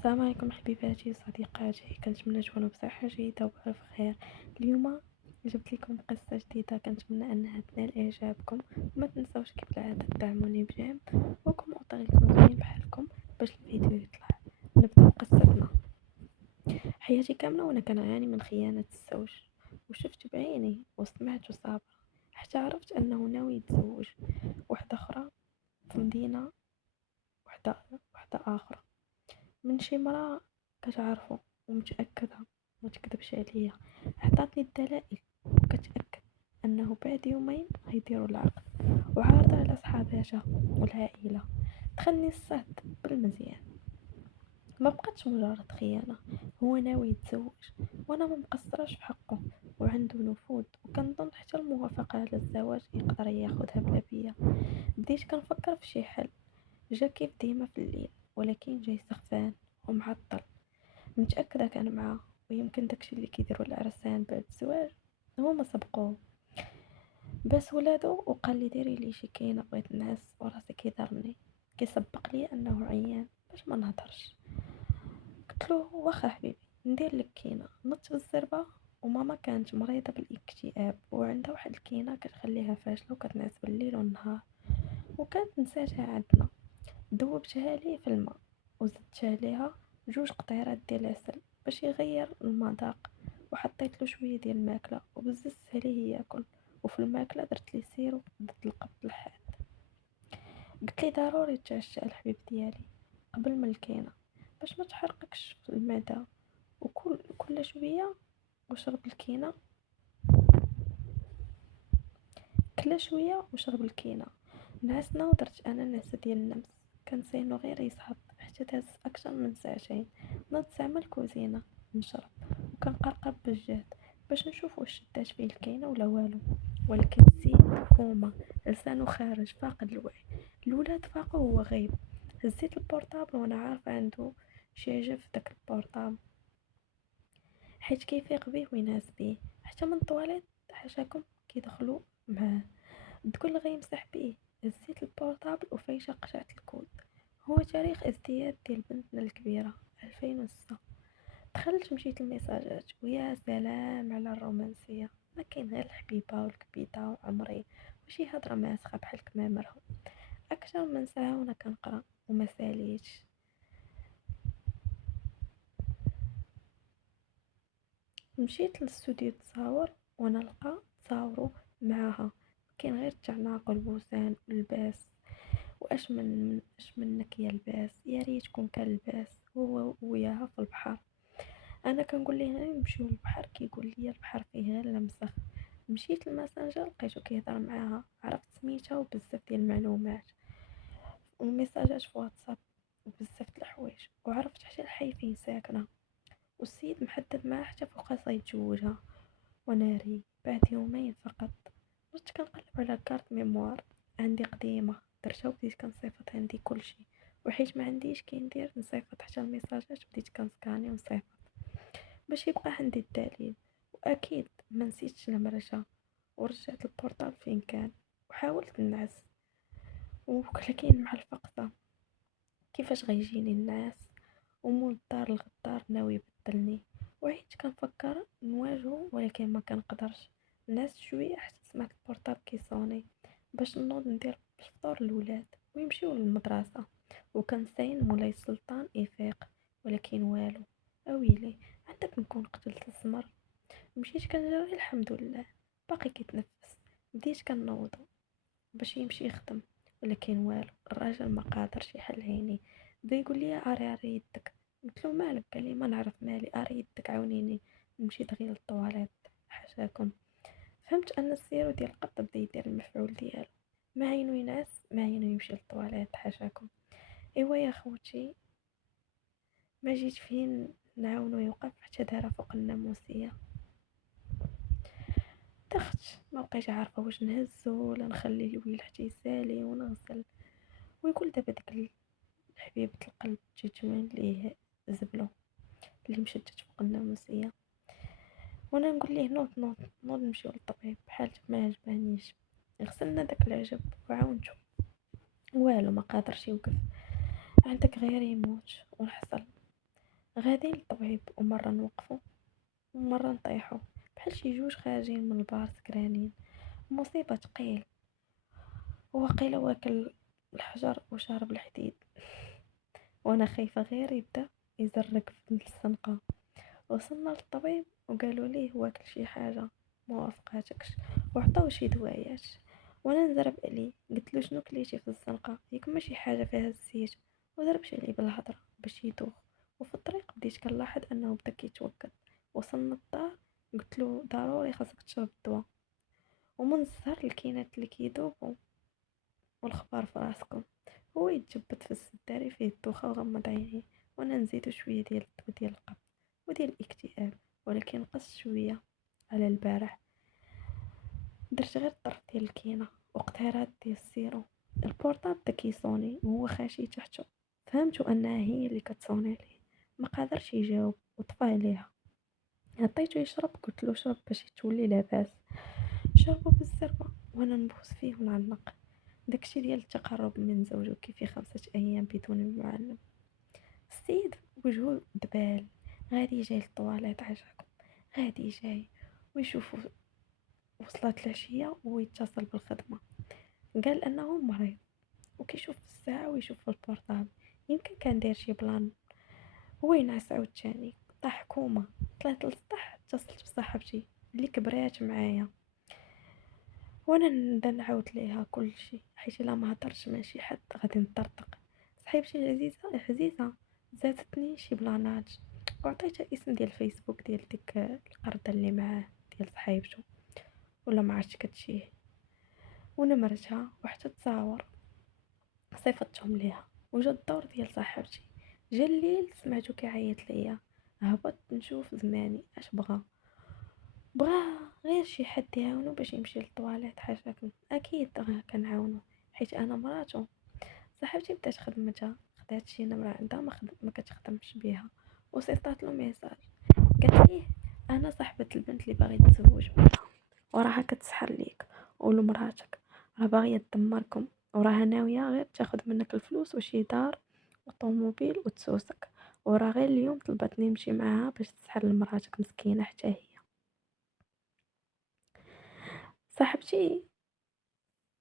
السلام عليكم حبيباتي وصديقاتي، كنتمنى تكونوا بصحة جيدة وبألف خير. اليوم جبت لكم قصة جديدة، كنتمنى أنها تنال إعجابكم. وما تنسوش كيف العادة تدعموني بجيم وكم زين بحالكم باش الفيديو يطلع. نبداو قصتنا. حياتي كاملة وأنا كنعاني من خيانة الزوج، وشفت بعيني وسمعت وصابرة حتى عرفت أنه ناوي يتزوج واحدة أخرى في مدينة، واحدة أخرى من شي مرا كتعرفو ومتأكدة متكدبش عليا. عطاتني الدلائل وكتأكد أنه بعد يومين غيديروا العقد، وعارضة على صحاباتها والعائلة. دخلني الصهد بالمزيان، ما بقاتش مجرد خيانة، هو ناوي يتزوج وانا ما مقصراش في حقه، وعنده نفوذ، وكنظن حتى الموافقة على الزواج يقدر ياخدها بلا بيا. بديت كنفكر في شي حل، جا كيف ديما في الليل، ولكن جاي سخفان ومعطل. متأكدة كان معاه، ويمكن داكشي اللي كيديروا العرسان بعد الزواج هما سبقوه. بس ولادو وقال لي ديري لي شي كاينه بغيت الناس، وراسي كيضرني كيسبق لي انه عيان باش ما نهضرش. قلت له واخا حبيبي ندير لك كاينه. نط بالزربه، وماما كانت مريضه بالاكتئاب وعندها واحد الكاينه كتخليها فاشله وكتنعس بالليل والنهار، وكانت نساتها عندنا. دوبتها ليه في الماء وزدت عليها 2 قطيرات ديال العسل باش يغير المذاق، وحطيت له شويه ديال الماكله وبززتها ليه ياكل. وفي الماكله درت ليه سيرو ضد القبض الحاد. قلت لي ضروري تعشى الحبيب ديالي قبل ما الكينه باش ما تحرقكش في المعده، وكل كل شويه وشرب الكينه، كلا شويه وشرب الكينه. نعسنا ودرت انا نعسه ديال النمس، كان زينو غير يصحاب حتى داز اكثر من ساعتين. نض زعما الكوزينه نشرب، وكنقرقب بالجهد باش نشوف واش شدات فيه الكاينه ولا والو. ولكن زيد كوما، لسانو خارج فاقد الوعي. الولاد فاقوا وهو غايب. هزيت البورطابل وانا عارفه عنده شي عجب في داك البورطابل، حيت كيفيق بيه وينعس بيه حتى من الطواليت حاشاكم كيدخلوا معاه. تقول غيمسح بيه. هزيت البورطابل وفايشة قشعت الكود. هو تاريخ ازدياد ديال بنتنا الكبيرة 2006. دخلت مشيت الميساجات، ويا سلام على الرومانسية، ما كاين غير الحبيبة والكبيدة وعمري وشي هضرة ماسخة بحال كمامرهم. أكثر من ساعة وانا كنقرا وما ساليتش. مشيت للاستوديو تصاور وانا لقى تصاورو معاها، كاين غير التعناق والبوسان واللباس. واش منك يا لباس، يا ريتكم كان لباس هو وياها في البحر. انا كنقول ليه غير نمشيو للبحر، كيقول لي البحر فيه غير المسخ. مشيت للماسنجر لقيتو كيهضر معاها، عرفت سميتها وبزاف ديال المعلومات وميساجات في واتساب وبزاف د الحوايج، وعرفت حتى الحي فين ساكنه، والسيد محدد معاه حتى فوقاص يتزوجها. وناري بعد يومين فقط كنت كنقلب على كارت ميموار عندي قديمة درتها، وبديت كنصيفط عندي كلشي، وحيت ما عنديش كندير نصيفط حتى الميساجات بديت كنسكاني ونصيفط باش يبقى عندي الدليل. واكيد ما نسيتش المرجع، ورجعت البورطال فين كان وحاولت نعس، ولكن مع الفقصة كيفاش غيجيني الناس، ومول الدار الغدار ناوي يبدلني. وعيت كنفكر نواجهو ولكن ما كنقدرش. نعست شويه حتى سمعت البورطاب كيصوني باش نوض ندير الفطور للولاد ويمشيو للمدرسه. وكان ساين مولاي السلطان يفيق، ولكن والو. اويلي عندك نكون قتلت الزمر. مشيت كنجري الحمد لله باقي كيتنفس. بديت كنوضو باش يمشي يخدم، ولكن والو، الراجل ما قادرش يحل عيني. بدا يقول لي اري يدك. قلت له مالك؟ قال لي ما نعرف مالي، اري يدك عاونيني. نمشي دغيا للطواليت حاشاكم. فهمت ان السيرو ديال القط بدا يدير المفعول ديالو، ما عينو ينعس ما عينو يمشي للطواليت حاشاكم. ايوا يا خوتي، ما جيت فين نعاونو يوقف حتى دارا فوق الناموسيه. دخت ما بقيتش عارفه واش نهزو ولا نخلي الويل حتى يسالي ونغسل. ويقول دابا ديك حبيبة القلب تجمع ليه زبلو اللي مشدت فوق الناموسية. وانا نقول ليه نوض نوض نوض نمشيو للطبيب، حالته ما عجبانيش. غسلنا داك العجب وعاونتو، والو ما قادرش يوقف. عندك غير يموت ونحصل. غاديين للطبيب ومرة نوقفو ومرة نطيحو بحال شي جوج خارجين من البار سكرانين. مصيبة تقيل، وواقيلا واكل الحجر وشارب الحديد. وانا خايفة غير يبدا يزرق في السنقة. وصلنا للطبيب وقالوا ليه واكل شي حاجة ما وافقاتكش، وعطاو شي دوايات. وانا نزرب عليه قلت له شنو كليتي في الزنقة، ياك ماشي حاجة فيها الزيت. وضربش عليه بالهضرة باش يدوخ. وفي الطريق بديت كنلاحظ انه بدا كيتوقد. وصلنا الدار قلت له ضروري خاصك تشرب الدواء، ومن الزهر الكينات اللي كيدوبوا والخبار في راسكم. هو يتجبد في السداري فيه الدوخة وغمض عينيه، وانا نزيدو شوية ديال الدواء ديال القبض وديال الاكتئاب، ولكن قص شوية على البارح. درت غير الطرف ديال الكينة وقتها ديال السيرو. البورطابل بدا كيصوني وهو خاشي تحته. فهمت انها هي اللي كتصوني ليه. ما قادرش يجاوب وطفى عليها. عطيته يشرب، قلت له شرب باش تولي لاباس. شربو بالزربة وانا نبوس فيه ونعنق. داكشي ديال التقرب من زوجو كيفي 5 ايام بدون المعلم. السيد وجهه دبال، غادي جاي للطواليت عجاكم، غادي جاي ويشوفوا. وصلت العشية ويتصل بالخدمة، قال انه مريض وكيشوف في الساعة ويشوف في البورطابل. يمكن كان داير شي بلان. هو ينعس عاوتاني، طاح كوما. طلعت للسطح اتصلت بصاحبتي اللي كبرات معايا، وانا نبدا نعاود ليها كل شيء حيت الا ما هضرتش مع شي حد غادي نطرطق. صاحبتي العزيزه زادتني شي بلانات، وعطيتها اسم ديال الفيسبوك ديال ديك القرده اللي معاه ديال صحيبته، ولا ما عرفتش كتشيه، ونمرتها وحتى تصاور. صيفطتهم ليها. وجا الدور ديال صاحبتي. جا الليل سمعتو كيعيط ليا. هبطت نشوف زماني اش بغا غير شي حد يعاونو باش يمشي للطواليت حاشاكم. اكيد راه كنعاونو حيت انا مراتو. صاحبتي بدات خدمتها، خدات شي نمره عندها ما كتخدمش بيها، وصيفطات له ميساج قالت ليه انا صاحبه البنت اللي باغي تزوج بها، وراها كتسحر ليك ولمراتك، راه باغيه تدمركم، وراها ناويه غير تاخذ منك الفلوس وشي دار وطوموبيل وتسوسك. وراه غير اليوم طلبتني نمشي معاها باش تسحر لمراتك مسكينه حتى هي. صاحبتي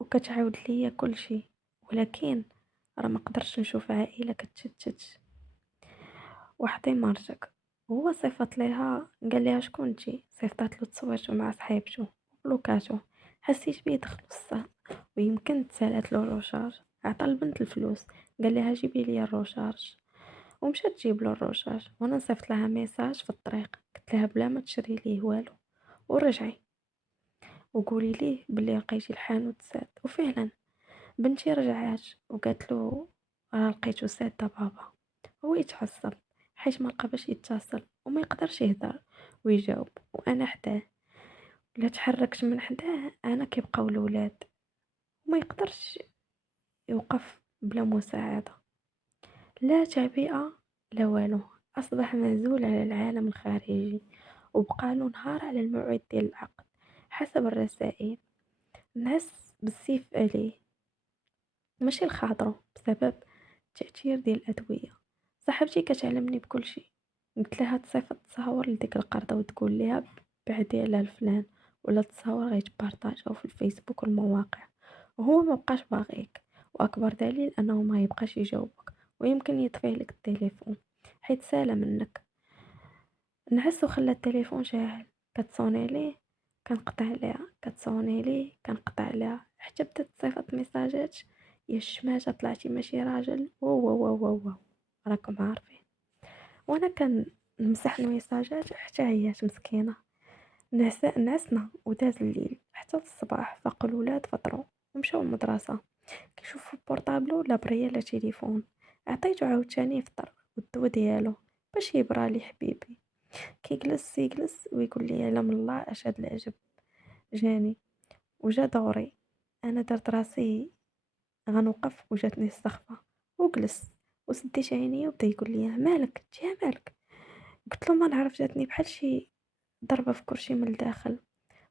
وكتعاود ليا كل شيء، ولكن راه ما قدرتش نشوف عائله كتشتت وحدي مرتك. هو صيفط ليها قال لها شكون انتي، صيفطات له تصويرته مع صحيبته بلوكاتو. حسيت بيه دخل الصح، ويمكن تسالات له الروشارج. عطى البنت الفلوس، قال لها جيبي لي الروشارج، ومشات تجيب له الروشارج. وانا صيفط لها ميساج في الطريق قلت لها بلا ما تشري ليه والو ورجعي وقولي ليه بلي لقيتي الحانوت ساد. وفعلا بنتي رجعات وقالت له راه لقيتو ساد بابا. هو يتعصب حيت ما لقى باش يتصل وما يقدرش يهدر ويجاوب، وانا حداه. لا تحركت من حداه انا كيبقاو الولاد، وما يقدرش يوقف بلا مساعده. لا تعبئه لا والو. اصبح معزول على العالم الخارجي، وبقى له نهار على الموعد ديال العقد حسب الرسائل. نعس بالسيف عليه ماشي لخاطرو، بسبب التأثير ديال الأدوية. صاحبتي كتعلمني بكل شيء. قلت لها تصيفط تصاور لديك القرطة وتقول ليها بعدي على الفلان، ولا تصاور غيتبارطاجيو في الفيسبوك والمواقع. وهو ما بقاش باغيك، واكبر دليل انه ما يبقاش يجاوبك، ويمكن يطفي لك التليفون حيت سالة منك. نعس وخلى التليفون شاعل. كتصوني ليه كنقطع عليها، كتصوني ليه كنقطع عليها، حتى بدات تصيفط ميساجات: يا الشماتة طلعتي ماشي راجل واو راكم عارفين. وانا كان نمسح الميساجات حتى عيات مسكينه. نعسنا وداز الليل حتى الصباح. فاقوا الولاد فطروا ومشاو المدرسه. كيشوفوا بورطابلو لا بريا لا تليفون. عطيتو عاوتاني يفطر والدوا ديالو باش يبرالي حبيبي. يجلس ويقول لي علم الله اش هاد العجب جاني. وجا دوري، انا درت راسي غنوقف وجاتني السخفه. وجلس وسديت عيني وبدا يقول لي مالك تيا مالك. قلت له ما نعرف، جاتني بحال شي ضربه في كرشي من الداخل.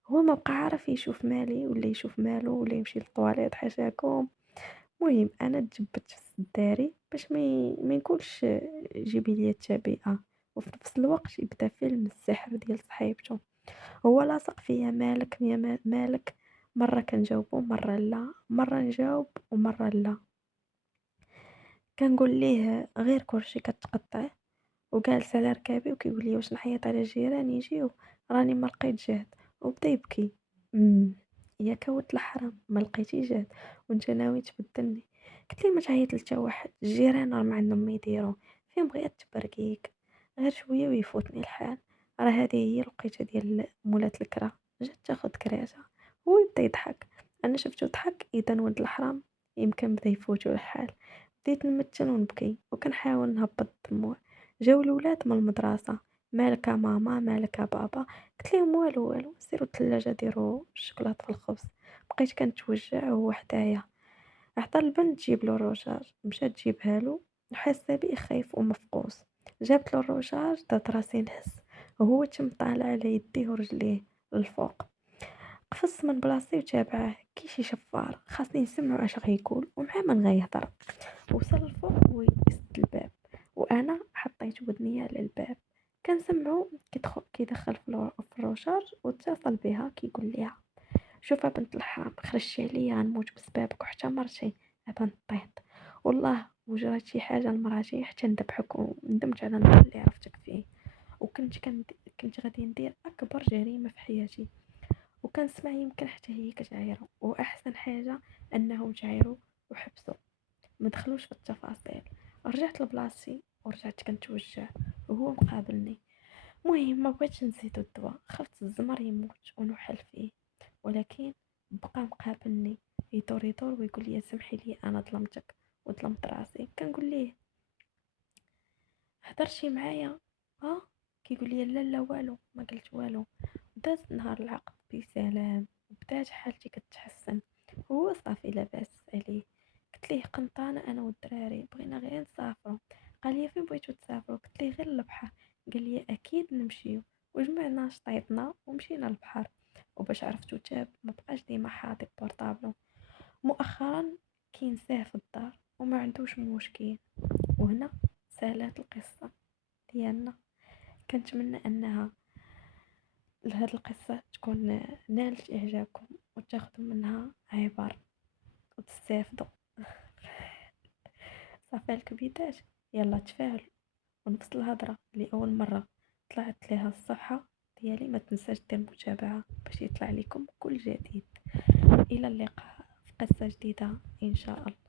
هو ما بقى عارف يشوف مالي ولا يشوف مالو ولا يمشي للطواليت حاشاكم. المهم انا تجبدت في الداري باش ما يقولش جيبي لي التعبئه. وفي نفس الوقت يبدا فيلم السحر ديال صحيبته. هو لاصق فيا مالك يا مالك، مرة كنجاوبو مرة لا، مرة نجاوب ومرة لا، كنقول ليه غير كلشي كتقطعيه وجالس على ركابي وكيقول لي واش نعيط على الجيران يجيو، راني ما لقيت جهد، وبدا يبكي. ياك ولد الحرام ما لقيتي جهد وانت ناوي تبدلني؟ قلت لي ما تعيط لتا واحد، الجيران راه ما عندهم ما يديروا، فين بغيت تبرقيك، غير شويه ويفوتني الحال. راه هذه هي الوقيته ديال مولات الكرا، جات تاخد كراسه. هو يبدا يضحك، انا شفتو ضحك، اذا ولد الحرام يمكن بدا يفوتو الحال. بديت نمثل ونبكي وكنحاول نهبط الدموع. جاو الولاد من المدرسة، مالك ماما مالك بابا؟ قلت لهم والو والو، سيروا الثلاجة ديروا الشوكولاتة في الخبز. بقيت كنتوجع وهو حدايا. عطا البنت تجيب له الروجاج، مشات تجيبها له وحاسة بيه خايف ومفقوس. جابت له الروجاج، دات راسي نهز وهو تم طالع على يديه ورجليه للفوق. قفز من بلاصتي وتابعه كي شي شفار، خاصني نسمعو اش غيقول ومع من غيهضر. وصل الفوق ويسد الباب، وانا حطيت ودني على الباب كنسمعو كيدخل في الروشار واتصل بها كيقول ليها شوفي بنت الحرام، خرجتي عليا غنموت بسببك وحتى مرتي ابا نطيط، والله وجرات شي حاجه لمراتي حتى نذبحك، وندمت على النهار اللي عرفتك فيه. كنت غادي ندير اكبر جريمه في حياتي، وكنسمع يمكن حتى هي كتعايرو، واحسن حاجه انهم تعايروا وحبسوا، ما دخلوش في التفاصيل. رجعت لبلاصتي ورجعت كنتوجع وهو مقابلني. المهم ما بغيتش نزيدو الدواء، خفت الزمر يموت ونوحل فيه، ولكن بقى مقابلني يدور يدور ويقول لي سمحي لي انا ظلمتك وظلمت راسي. كنقول ليه هضرتي معايا؟ ها؟ كيقول لي لا لا والو، ما قلت والو. داز نهار العقد بسلام وبدات حالتي كتحسن، هو صافي لاباس عليه. قلت ليه قنطانه انا والدراري بغينا غير نسافروا. قال لي فين بغيتو تسافروا؟ قلت ليه غير للبحر. قال لي اكيد نمشيو، وجمعنا شطيطنا ومشينا للبحر. وباش عرفتو تاب ما بقاش ديما حاطط بورطابلو، مؤخرا كينساه في الدار وما عندوش مشكل. وهنا سالات القصه ديالنا. كنتمنى انها لهاد القصة تكون نالت إعجابكم وتاخدوا منها عبر وتستافدوا. صافي عليك بداية، يلا تفاعلوا. ونفس الهضرة اللي أول مرة طلعت ليها الصفحة ديالي ما تنساش دير متابعة باش يطلع لكم كل جديد. إلى اللقاء في قصة جديدة إن شاء الله.